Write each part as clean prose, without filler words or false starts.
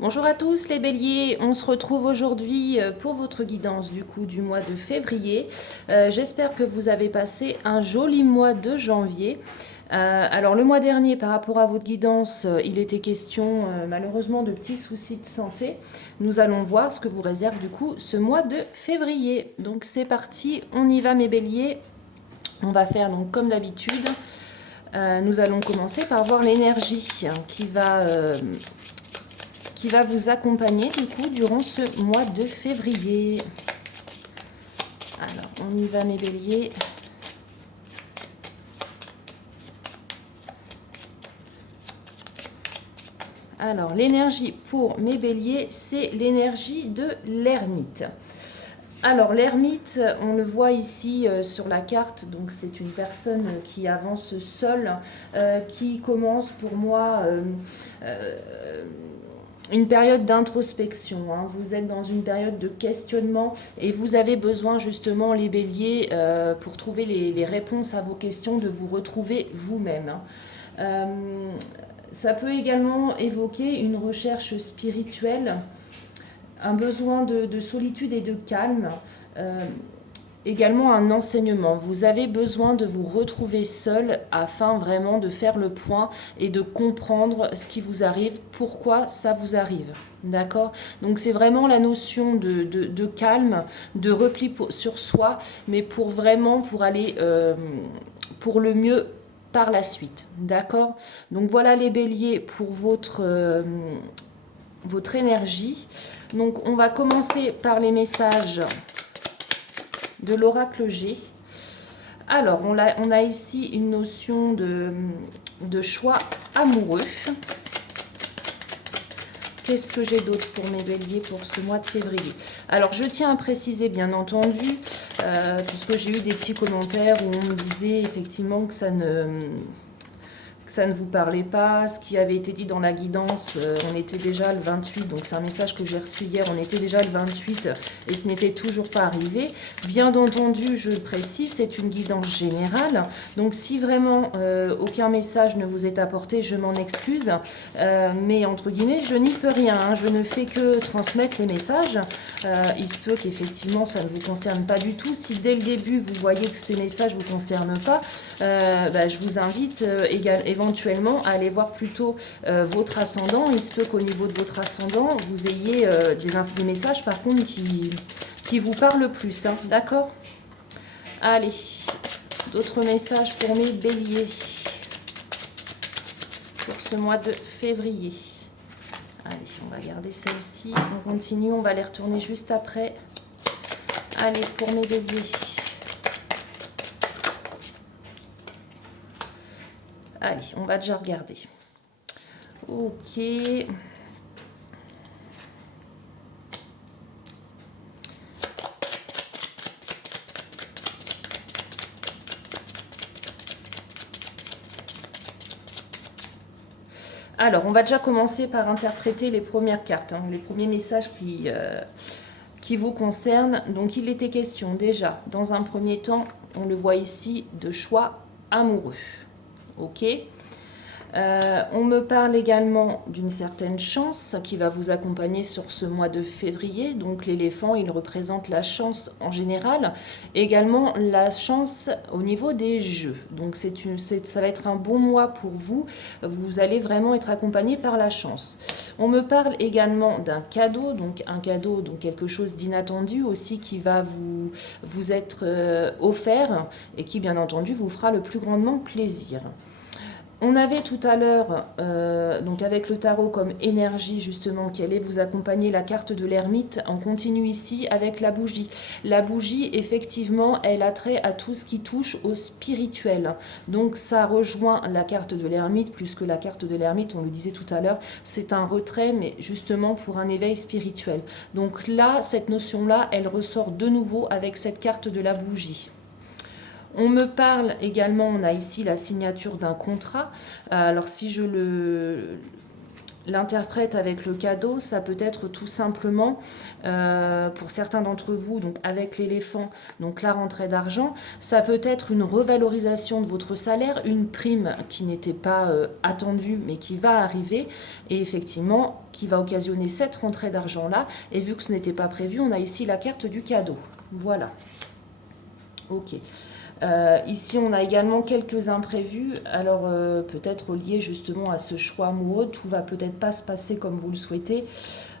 Bonjour à tous les béliers, on se retrouve aujourd'hui pour votre guidance du mois de février. J'espère que vous avez passé un joli mois de janvier. Alors le mois dernier, par rapport à votre guidance, il était question malheureusement de petits soucis de santé. Nous allons voir ce que vous réserve du coup ce mois de février. Donc c'est parti, on y va mes béliers. On va faire donc comme d'habitude. Nous allons commencer par voir l'énergie qui va vous accompagner du coup durant ce mois de février. Alors, on y va mes béliers. Alors, l'énergie pour mes béliers, c'est l'énergie de l'ermite. Alors, l'ermite, on le voit ici sur la carte, donc c'est une personne qui avance seule, qui commence pour moi une période d'introspection. Vous êtes dans une période de questionnement et vous avez besoin justement, les béliers, pour trouver les réponses à vos questions, de vous retrouver vous-même. Ça peut également évoquer une recherche spirituelle, un besoin de solitude et de calme. Également un enseignement. Vous avez besoin de vous retrouver seul afin vraiment de faire le point et de comprendre ce qui vous arrive, pourquoi ça vous arrive. D'accord? Donc c'est vraiment la notion de calme, de repli sur soi, mais pour vraiment pour aller pour le mieux par la suite. D'accord? Donc voilà les béliers pour votre énergie. Donc on va commencer par les messages de l'oracle G. Alors, on a ici une notion de choix amoureux. Qu'est-ce que j'ai d'autre pour mes béliers pour ce mois de février? Alors, je tiens à préciser, bien entendu, puisque j'ai eu des petits commentaires où on me disait effectivement que ça ne vous parlait pas, ce qui avait été dit dans la guidance, on était déjà le 28, donc c'est un message que j'ai reçu hier, on était déjà le 28 et ce n'était toujours pas arrivé. Bien entendu, je le précise, c'est une guidance générale, donc si vraiment aucun message ne vous est apporté, je m'en excuse, mais entre guillemets, je n'y peux rien, je ne fais que transmettre les messages. Il se peut qu'effectivement ça ne vous concerne pas du tout. Si dès le début vous voyez que ces messages ne vous concernent pas, je vous invite éventuellement à aller voir plutôt votre ascendant. Il se peut qu'au niveau de votre ascendant, vous ayez des messages par contre qui vous parlent plus. D'accord? Allez, d'autres messages pour mes béliers pour ce mois de février. Allez, on va garder celle-ci. On continue, on va les retourner juste après. Allez, pour mes béliers. Allez, on va déjà regarder. Ok. Alors, on va déjà commencer par interpréter les premières cartes, les premiers messages qui vous concernent. Donc, il était question déjà, dans un premier temps, on le voit ici, de choix amoureux. Ok ? On me parle également d'une certaine chance qui va vous accompagner sur ce mois de février. Donc l'éléphant, il représente la chance en général, également la chance au niveau des jeux. Donc ça va être un bon mois pour vous. Vous allez vraiment être accompagné par la chance. On me parle également d'un cadeau, donc un cadeau, donc quelque chose d'inattendu aussi qui va vous être offert et qui bien entendu vous fera le plus grandement plaisir. On avait tout à l'heure, donc avec le tarot comme énergie justement, qui allait vous accompagner, la carte de l'ermite. On continue ici avec la bougie. La bougie, effectivement, elle a trait à tout ce qui touche au spirituel. Donc ça rejoint la carte de l'ermite, plus que la carte de l'ermite, on le disait tout à l'heure, c'est un retrait, mais justement pour un éveil spirituel. Donc là, cette notion-là, elle ressort de nouveau avec cette carte de la bougie. On me parle également, on a ici la signature d'un contrat. Alors si je l'interprète avec le cadeau, ça peut être tout simplement, pour certains d'entre vous, donc avec l'éléphant, donc la rentrée d'argent, ça peut être une revalorisation de votre salaire, une prime qui n'était pas attendue mais qui va arriver et effectivement qui va occasionner cette rentrée d'argent-là. Et vu que ce n'était pas prévu, on a ici la carte du cadeau. Voilà. Ok. Ici, on a également quelques imprévus, alors peut-être liés justement à ce choix amoureux, tout va peut-être pas se passer comme vous le souhaitez.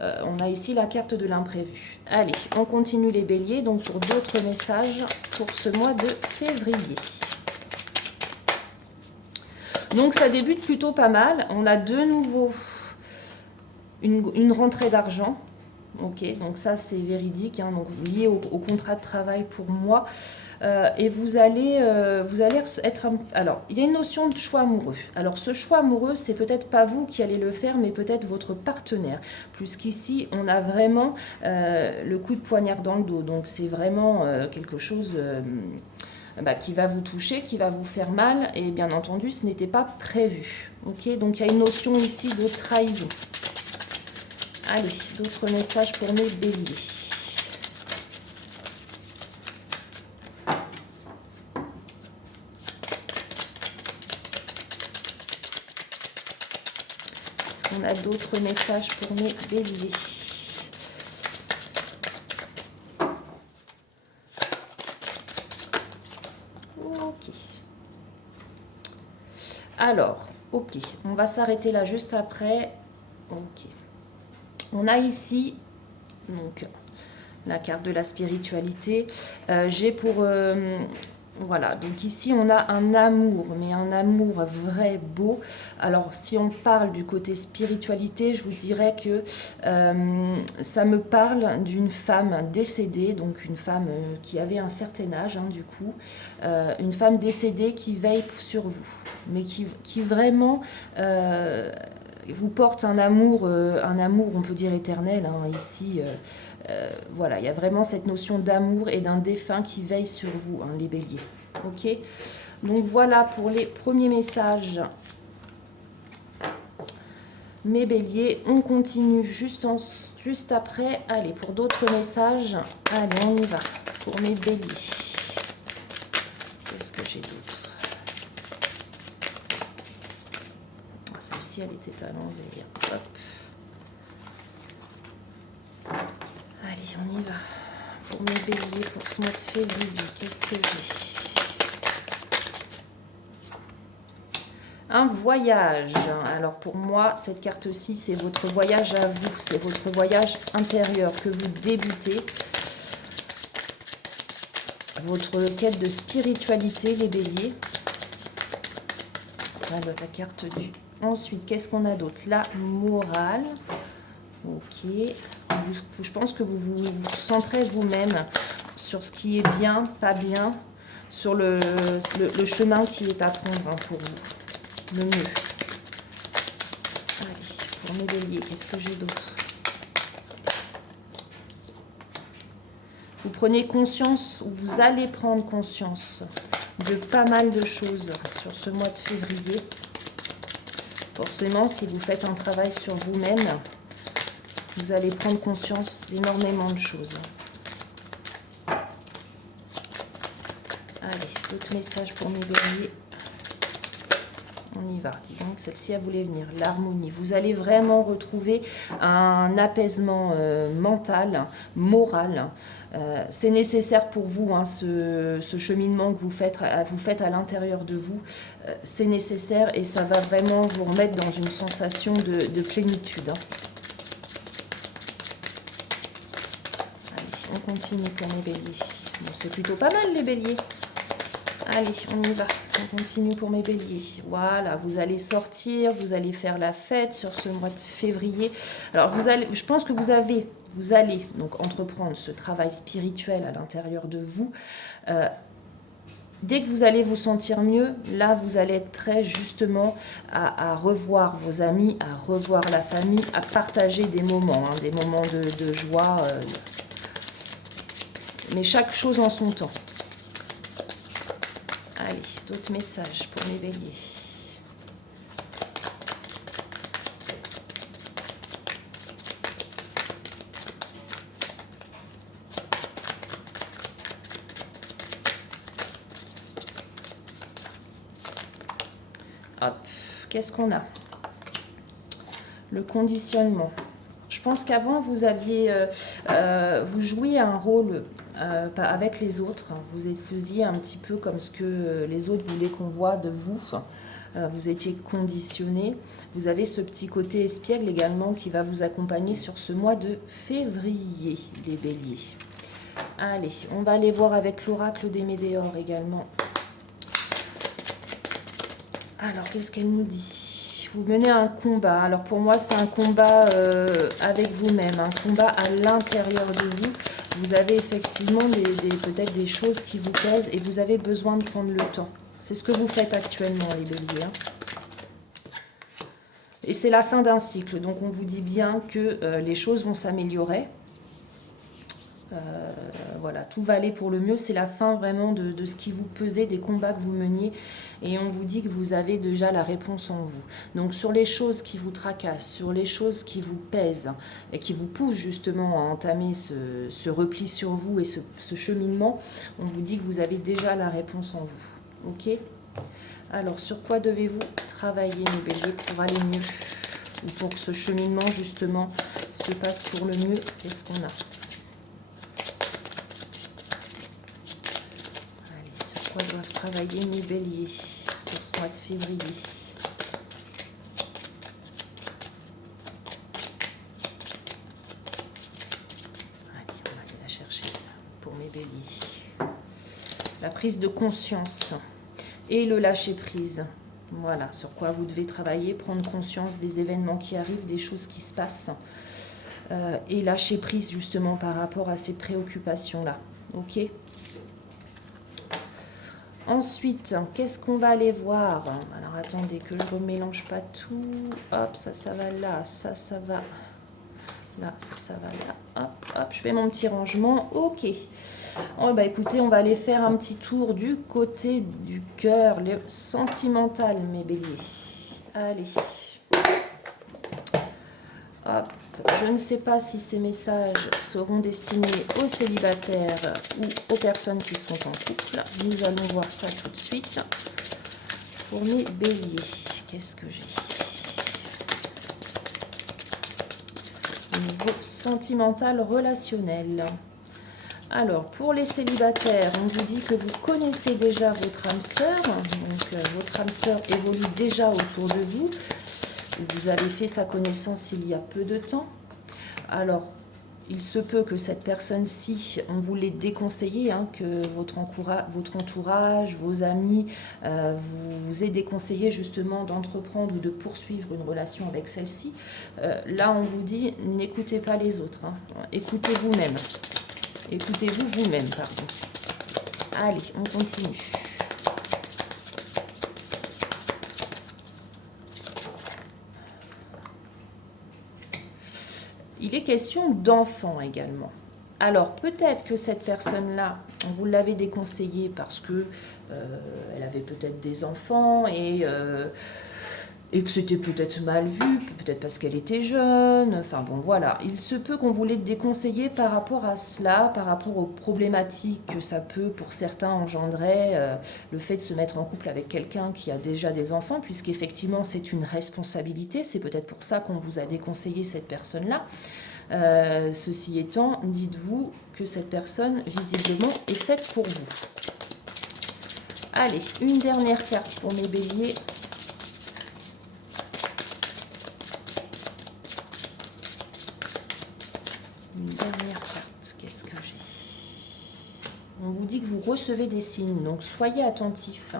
On a ici la carte de l'imprévu. Allez, on continue les béliers, donc pour d'autres messages pour ce mois de février. Donc ça débute plutôt pas mal, on a de nouveau une rentrée d'argent. Ok, donc ça c'est véridique, hein, donc lié au contrat de travail pour moi. Et vous allez être... Alors, il y a une notion de choix amoureux. Alors, ce choix amoureux, c'est peut-être pas vous qui allez le faire, mais peut-être votre partenaire. Puisqu'ici, on a vraiment le coup de poignard dans le dos. Donc, c'est vraiment quelque chose qui va vous toucher, qui va vous faire mal. Et bien entendu, ce n'était pas prévu. Ok, donc il y a une notion ici de trahison. Allez, d'autres messages pour mes béliers. Est-ce qu'on a d'autres messages pour mes béliers? Ok. Alors, ok, on va s'arrêter là juste après. Ok. On a ici, donc, la carte de la spiritualité. J'ai pour... voilà, donc ici, on a un amour, mais un amour vrai, beau. Alors, si on parle du côté spiritualité, je vous dirais que ça me parle d'une femme décédée, donc une femme qui avait un certain âge, hein, du coup. Une femme décédée qui veille sur vous, mais qui vraiment... vous porte un amour, on peut dire éternel, hein, ici. Voilà, il y a vraiment cette notion d'amour et d'un défunt qui veille sur vous, hein, les béliers. Ok, donc voilà pour les premiers messages. Mes béliers, on continue juste après. Allez, pour d'autres messages, allez, on y va. Pour mes béliers. Qu'est-ce que j'ai d'autre? Celle-ci, elle était à l'envers. Hop. Allez, on y va. Pour mes béliers, pour ce mois de février, qu'est-ce que j'ai? Un voyage. Alors pour moi, cette carte-ci, c'est votre voyage à vous. C'est votre voyage intérieur que vous débutez. Votre quête de spiritualité, les béliers. Voilà la carte du... Ensuite, qu'est-ce qu'on a d'autre? La morale. Ok. Je pense que vous centrez vous-même sur ce qui est bien, pas bien, sur le chemin qui est à prendre, hein, pour vous. Le mieux. Allez, pour mes béliers, qu'est-ce que j'ai d'autre? Vous prenez conscience, ou vous allez prendre conscience de pas mal de choses sur ce mois de février. Forcément, si vous faites un travail sur vous-même, vous allez prendre conscience d'énormément de choses. Allez, d'autres messages pour mes béliers. On y va. Donc celle-ci, elle voulait venir. L'harmonie. Vous allez vraiment retrouver un apaisement mental, moral. C'est nécessaire pour vous, hein, ce cheminement que vous faites à l'intérieur de vous. C'est nécessaire et ça va vraiment vous remettre dans une sensation de plénitude. Hein. Allez, on continue pour mes béliers. Bon, c'est plutôt pas mal les béliers. Allez, on y va. On continue pour mes béliers. Voilà, vous allez sortir, vous allez faire la fête sur ce mois de février. Alors, je pense que vous allez donc entreprendre ce travail spirituel à l'intérieur de vous. Dès que vous allez vous sentir mieux, là, vous allez être prêt justement à revoir vos amis, à revoir la famille, à partager des moments, hein, des moments de joie. Mais chaque chose en son temps. Allez, d'autres messages pour mes béliers. Hop, qu'est-ce qu'on a? Le conditionnement. Je pense qu'avant, vous aviez, vous jouiez un rôle avec les autres. Vous faisiez un petit peu comme ce que les autres voulaient qu'on voit de vous. Vous étiez conditionné. Vous avez ce petit côté espiègle également qui va vous accompagner sur ce mois de février, les béliers. Allez, on va aller voir avec l'oracle des Médéors également. Alors, qu'est-ce qu'elle nous dit? Vous menez un combat. Alors, pour moi, c'est un combat avec vous-même, un combat à l'intérieur de vous. Vous avez effectivement peut-être des choses qui vous plaisent et vous avez besoin de prendre le temps. C'est ce que vous faites actuellement, les béliers. Et c'est la fin d'un cycle. Donc, on vous dit bien que les choses vont s'améliorer. Voilà, tout va aller pour le mieux. C'est la fin vraiment de ce qui vous pesait, des combats que vous meniez. Et on vous dit que vous avez déjà la réponse en vous. Donc sur les choses qui vous tracassent, sur les choses qui vous pèsent et qui vous poussent justement à entamer ce repli sur vous et ce cheminement, on vous dit que vous avez déjà la réponse en vous. Ok? Alors sur quoi devez-vous travailler, mes béliers, pour aller mieux? Ou pour que ce cheminement justement se passe pour le mieux? Qu'est-ce qu'on a? Sur quoi doivent travailler mes béliers sur ce mois de février? Allez, on va aller la chercher pour mes béliers. La prise de conscience et le lâcher prise. Voilà, sur quoi vous devez travailler, prendre conscience des événements qui arrivent, des choses qui se passent. Et lâcher prise justement par rapport à ces préoccupations-là. Ok ? Ensuite, qu'est-ce qu'on va aller voir? Alors, attendez que je ne remélange pas tout. Hop, ça va là, ça va là, ça va là. Hop, hop, je fais mon petit rangement. Ok. Oh, bah, écoutez, on va aller faire un petit tour du côté du cœur, le sentimental, mes béliers. Allez. Hop. Je ne sais pas si ces messages seront destinés aux célibataires ou aux personnes qui sont en couple. Nous allons voir ça tout de suite. Pour mes béliers, qu'est-ce que j'ai? Au niveau sentimental, relationnel. Alors, pour les célibataires, on vous dit que vous connaissez déjà votre âme sœur. Donc, votre âme sœur évolue déjà autour de vous. Vous avez fait sa connaissance il y a peu de temps. Alors, il se peut que cette personne-ci, on vous l'ait déconseillé, que votre entourage, vos amis, vous aient déconseillé justement d'entreprendre ou de poursuivre une relation avec celle-ci. Là, on vous dit, n'écoutez pas les autres. Écoutez vous-même. Écoutez-vous vous-même, pardon. Allez, on continue. Il est question d'enfants également. Alors, peut-être que cette personne-là, vous l'avez déconseillée parce que elle avait peut-être des enfants et que c'était peut-être mal vu, peut-être parce qu'elle était jeune. Enfin bon, voilà. Il se peut qu'on vous l'ait déconseillé par rapport à cela, par rapport aux problématiques que ça peut, pour certains, engendrer le fait de se mettre en couple avec quelqu'un qui a déjà des enfants, puisqu'effectivement, c'est une responsabilité. C'est peut-être pour ça qu'on vous a déconseillé cette personne-là. Ceci étant, dites-vous que cette personne, visiblement, est faite pour vous. Allez, une dernière carte pour mes béliers. Une dernière carte, qu'est-ce que j'ai? On vous dit que vous recevez des signes, donc soyez attentifs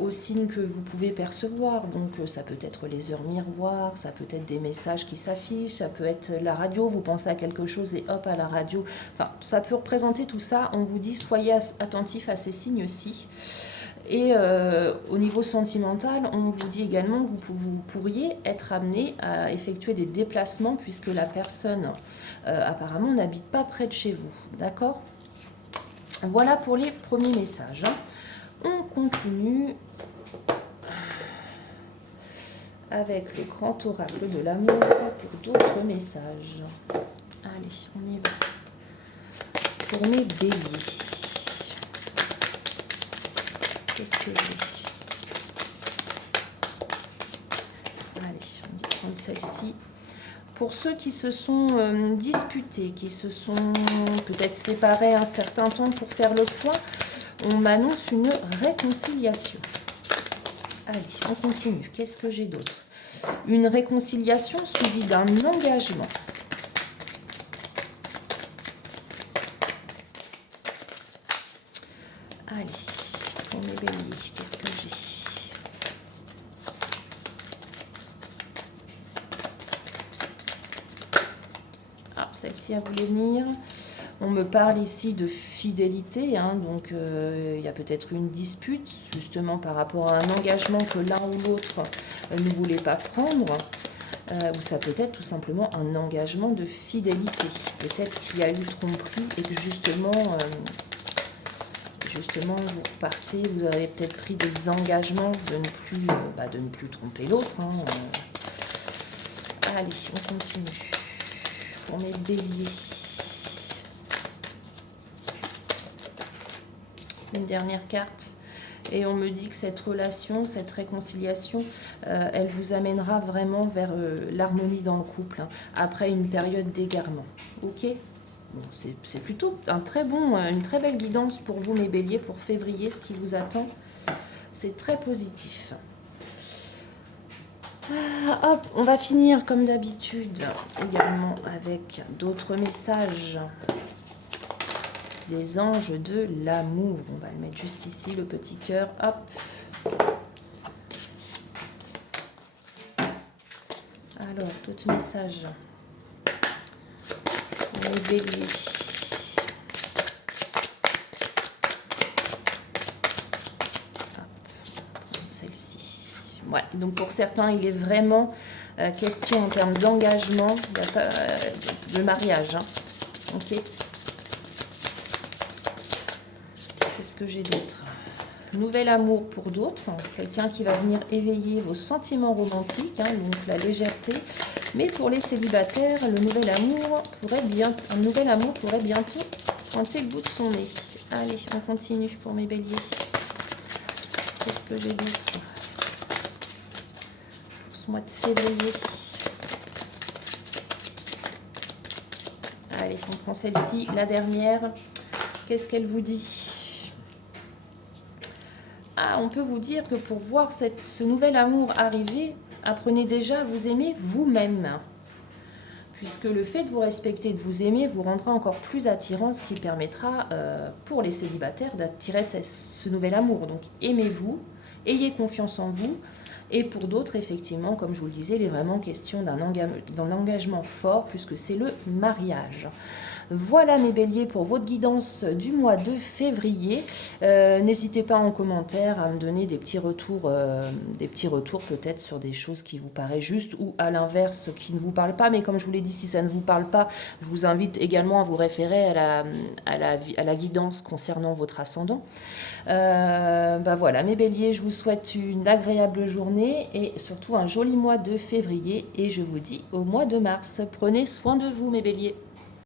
aux signes que vous pouvez percevoir. Donc ça peut être les heures miroirs, ça peut être des messages qui s'affichent, ça peut être la radio, vous pensez à quelque chose et hop, à la radio. Enfin, ça peut représenter tout ça. On vous dit soyez attentifs à ces signes-ci. Et au niveau sentimental, on vous dit également que vous pourriez être amené à effectuer des déplacements puisque la personne apparemment n'habite pas près de chez vous. D'accord? Voilà pour les premiers messages. On continue avec le grand oracle de l'amour pour d'autres messages. Allez, on y va. Pour mes béliers. Qu'est-ce que j'ai? celle-ci. Pour ceux qui se sont disputés, qui se sont peut-être séparés un certain temps pour faire le point, on m'annonce une réconciliation. Allez, on continue. Qu'est-ce que j'ai d'autre? Une réconciliation suivie d'un engagement. Allez, pour mes béliers, qu'est-ce que j'ai? Ah, celle-ci a voulu venir. On me parle ici de fidélité, hein, donc il y a peut-être une dispute, justement par rapport à un engagement que l'un ou l'autre ne voulait pas prendre, ou ça peut être tout simplement un engagement de fidélité. Peut-être qu'il y a eu tromperie et que justement vous repartez, vous avez peut-être pris des engagements de ne plus tromper l'autre. Hein. Allez, on continue. Pour mes béliers. Une dernière carte. Et on me dit que cette relation, cette réconciliation, elle vous amènera vraiment vers l'harmonie dans le couple, hein, après une période d'égarement. Ok ? Bon, c'est plutôt une très belle guidance pour vous, mes béliers, pour février, ce qui vous attend. C'est très positif. Hop, on va finir comme d'habitude également avec d'autres messages des anges de l'amour. On va le mettre juste ici, le petit cœur. Hop. Alors, d'autres messages. Les béliers. Celle-ci. Ouais, donc pour certains, il est vraiment question en termes d'engagement, de mariage. Hein. Ok. Qu'est-ce que j'ai d'autre? Nouvel amour pour d'autres, quelqu'un qui va venir éveiller vos sentiments romantiques, hein, donc la légèreté. Mais pour les célibataires, un nouvel amour pourrait bientôt pointer le bout de son nez. Allez, on continue pour mes béliers. Qu'est-ce que j'ai d'autre pour ce mois de février? Allez, on prend celle-ci, la dernière. Qu'est-ce qu'elle vous dit? Ah, on peut vous dire que pour voir ce nouvel amour arriver, apprenez déjà à vous aimer vous-même. Puisque le fait de vous respecter, de vous aimer, vous rendra encore plus attirant, ce qui permettra pour les célibataires d'attirer ce nouvel amour. Donc aimez-vous, ayez confiance en vous. Et pour d'autres, effectivement, comme je vous le disais, il est vraiment question d'un engagement fort, puisque c'est le mariage. Voilà mes béliers pour votre guidance du mois de février. N'hésitez pas en commentaire à me donner des petits retours peut-être sur des choses qui vous paraissent justes ou à l'inverse qui ne vous parlent pas. Mais comme je vous l'ai dit, si ça ne vous parle pas, je vous invite également à vous référer à la guidance concernant votre ascendant. Voilà mes béliers, je vous souhaite une agréable journée et surtout un joli mois de février et je vous dis au mois de mars. Prenez soin de vous mes béliers.